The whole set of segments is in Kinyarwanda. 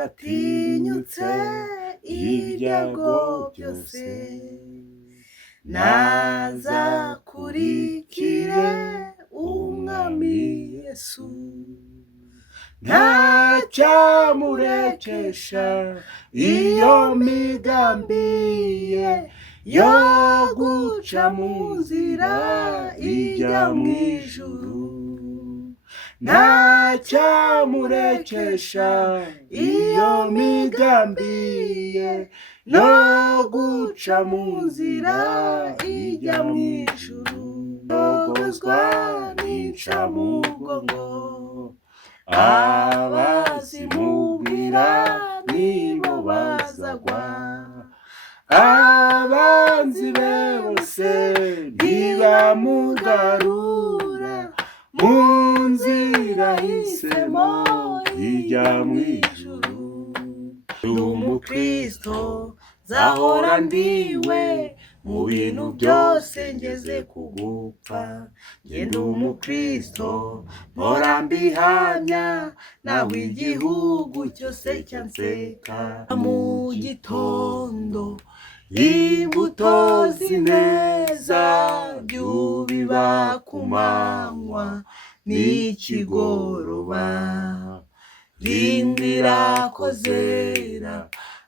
batinyutse ibyago byose, nazakurikire umwami Yesu. Ntacyamurekesha iyo migambi ye yo guca mu nzira ijya mu ijuru. Ntacyamurekesha iyo migambi ye yo guca mu nzira ijya mu ijuru. Yogozwa n'incamugongo, abazimubwira nibo bazagwa. Abanzi be bose ntibamugarura mu nzira yahisemo ijya mu ijuru. Ndi umukristo nzahora ndiwe mu bintu byose ngeze ku gupfa. Njye ndi umukristo mpora mbihamya, naho igihugu cyose cyanseka. Mu gitondo imbuto zineza byubiba ku manywa n'ikigoroba. Rindira ko zera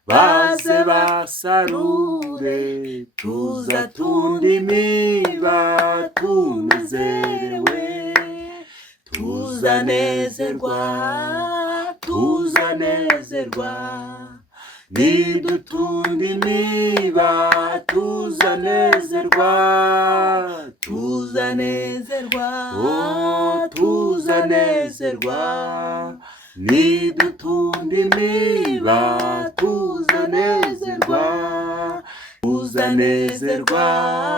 baze basarure, tuzatunda imiba tunezerewe. Tuzanezerwa, tuzanezerwa, nidutunda imiba tuzanezerwa. Tuzanezerwa, oh tuzanezerwa, nidutunda imiba tuzanezerwa. Tuzanezerwa,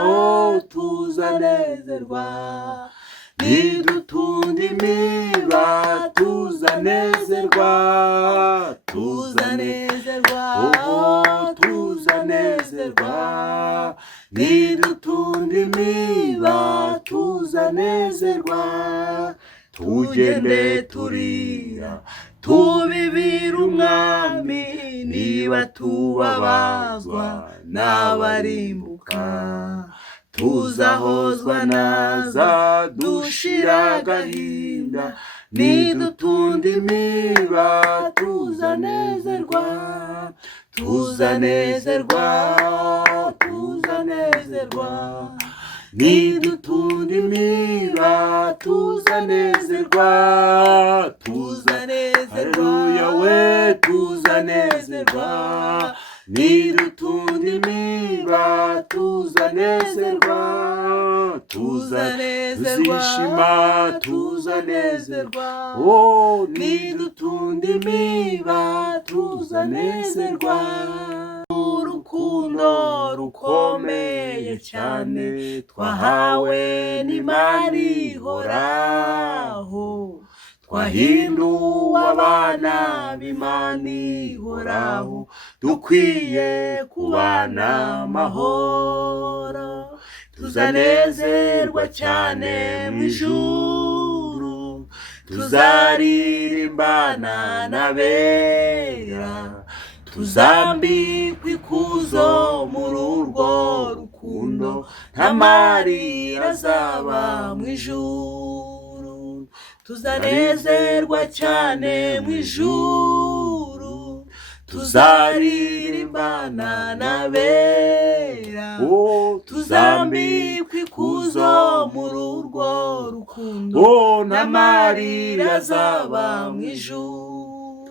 oh tuzanezerwa, nidutunda imiba tuzanezerwa. Tuzanezerwa, oh tuzanezerwa, nidutunda imiba tuzanezerwa. Tugende turira tubibira umwami, niba tubabazwa n'abarimbuka. Tuzahozwa naza dushira agahinda, nidutunda imiba tuzanezerwa. Tuzanezerwa, tuzanezerwa, nidutunda imiba tuzanezerwa. Haleluya we tuzanezerwa, nidutunda imiba tuzanezerwa. Tuzishima tuzanezerwa, oh nidutunda imiba tuzanezerwa. Urukundo rukomeye cyane twahawe n'Imana ihoraho, twahinduwe abana b'Imana ihoraho, dukwiye kubana amahoro. Tuzanezerwa cyane mu ijuru, tuzaririmbana n'abera. Tuzambikwa ikuzo muri urwo rukundo, nta marira azaba mu ijuru. Tuzanezerwa cyane mu ijuru, tuzaririmbana n'abera. Tuzambikwa ikuzo muri urwo rukundo, nta marira azaba mu ijuru.